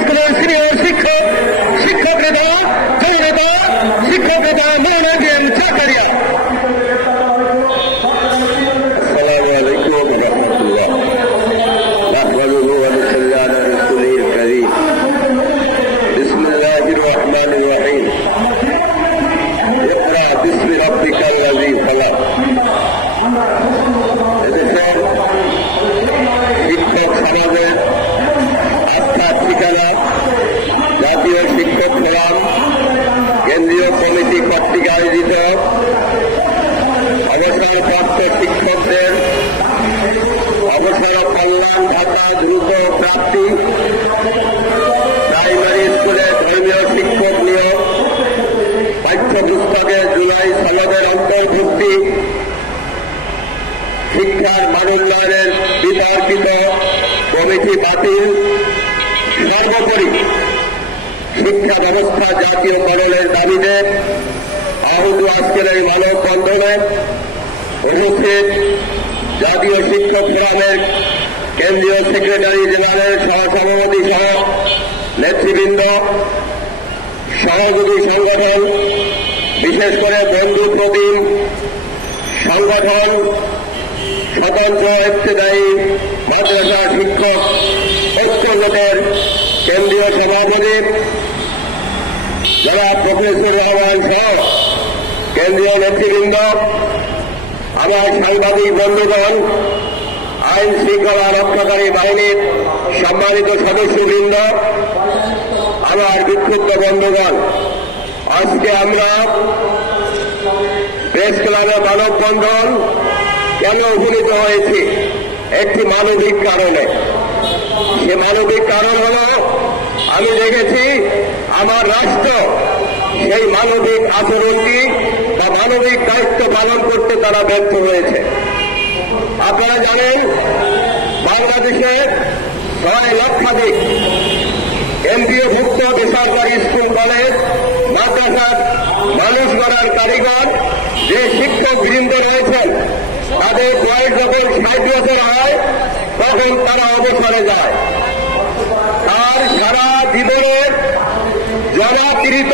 স্কুলের সিনিয়র শিক্ষক, শিক্ষকরা, জনতা, শিক্ষকরা, মনোনয়ন চাকরিয়া। আসসালামু আলাইকুম ওয়া রাহমাতুল্লাহ। নাহমাদুহু ওয়া নুসাল্লি আলা রাসূলিল কারীম। বিসমিল্লাহির রহমানির রহিম। ইকরা বিসমি রাব্বিকাল লাযী খালাক। এদেশের শিক্ষক সমাজের আস্থার ঠিকানা জাতীয় শিক্ষক ফোরাম কেন্দ্রীয় কমিটি কর্তৃক আয়োজিত অবসরপ্রাপ্ত শিক্ষকদের অবসর কল্যাণ ভাতা দ্রুত প্রাপ্তি, প্রাইমারি স্কুলে ধর্মীয় শিক্ষক নিয়োগ, পাঠ্যপুস্তকে জুলাই সনদের অন্তর্ভুক্তি, শিক্ষার মান উন্নয়নের বিতর্কিত কমিটি বাতিল, সর্বোপরি শিক্ষা ব্যবস্থা জাতীয়করণের দাবিতে আহত আজকের এই মানববন্ধনে উপস্থিত জাতীয় শিক্ষক ফোরামের কেন্দ্রীয় সেক্রেটারি জেনারেল সহসভাপতি সহ নেতৃবৃন্দ, সহযোগী সংগঠন, বিশেষ করে বন্ধু প্রতিম সংগঠন, স্বতন্ত্র ইবতেদায়ী মাদ্রাসা শিক্ষক ঐক্যজোটের কেন্দ্রীয় সভাপতি যারা প্রফেসর রহমান সহ কেন্দ্রীয় নেতৃবৃন্দ, আমার সাংবাদিক বন্ধুগণ, আইন শৃঙ্খলা রক্ষাকারী বাহিনীর সম্মানিত সদস্যবৃন্দ, আমার বিক্ষুব্ধ বন্ধুগণ, আজকে আমরা প্রেস ক্লাবে মানববন্ধন কেন উপনীত হয়েছি? একটি মানবিক কারণে। সে মানবিক কারণ হল আমি দেখেছি আমার রাষ্ট্র সেই মানবিক আচরণটি বা মানবিক দায়িত্ব পালন করতে তারা ব্যর্থ হয়েছে। আপনারা জানেন বাংলাদেশের 6 লক্ষাধিক এমপিওভুক্ত বেসরকারি স্কুল, কলেজ, মাদ্রাসার মানুষ গড়ার কারিগর যে শিক্ষক বৃন্দ রয়েছেন তাদের বয়স যখন 60 বছর হয় তখন তারা অবসরে যায়। তার সারা জীবনের জমাকৃত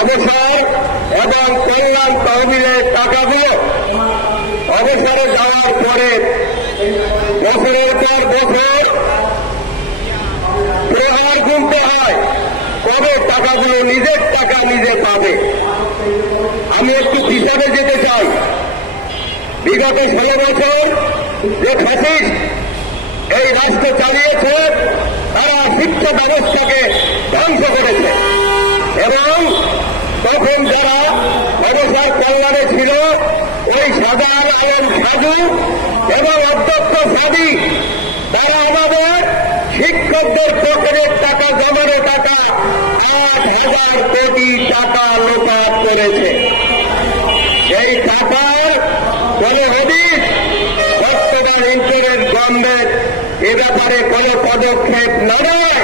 অবসর এবং কল্যাণ তহবিলের টাকাগুলো অবসরে যাওয়ার পরে বছরের পর বছর প্রহার গুনতে হয় কবে টাকাগুলো নিজের টাকা নিজে পাবে। আমি একটু হিসাবে যেতে চাই। বিগত 16 বছর যে ফ্যাসিস্ট এই রাষ্ট্র চালিয়েছে তারা শিক্ষা ব্যবস্থাকে ধ্বংস করেছে এবং তখন যারা অবসর কল্যাণে ছিল ওই শাহজাহান আলম সাজু এবং অধ্যক্ষ সাদি তারা আমাদের শিক্ষকদের পকেটের টাকা, জমানো টাকা 8,000 কোটি টাকা লোপাট করেছে। এই টাকার কোন হদিস বর্তমান ইন্টারেস্ট গভর্নমেন্ট এ ব্যাপারে কোন পদক্ষেপ না নেয়